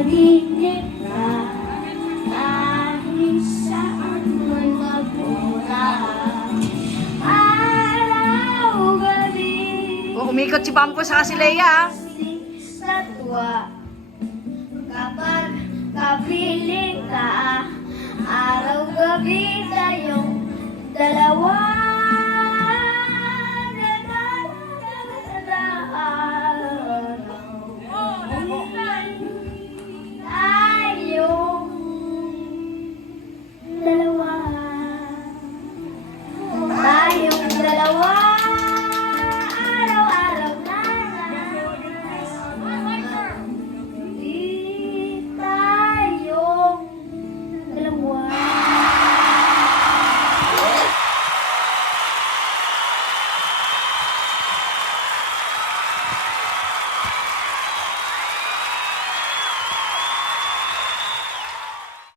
tahimik ka, kahit saan mo'y magmula. Araw, gabi, Umikot si Bampo sa si Leia. sa tuwa. Kapag kapiling ka, araw, gabi tayong dalawa.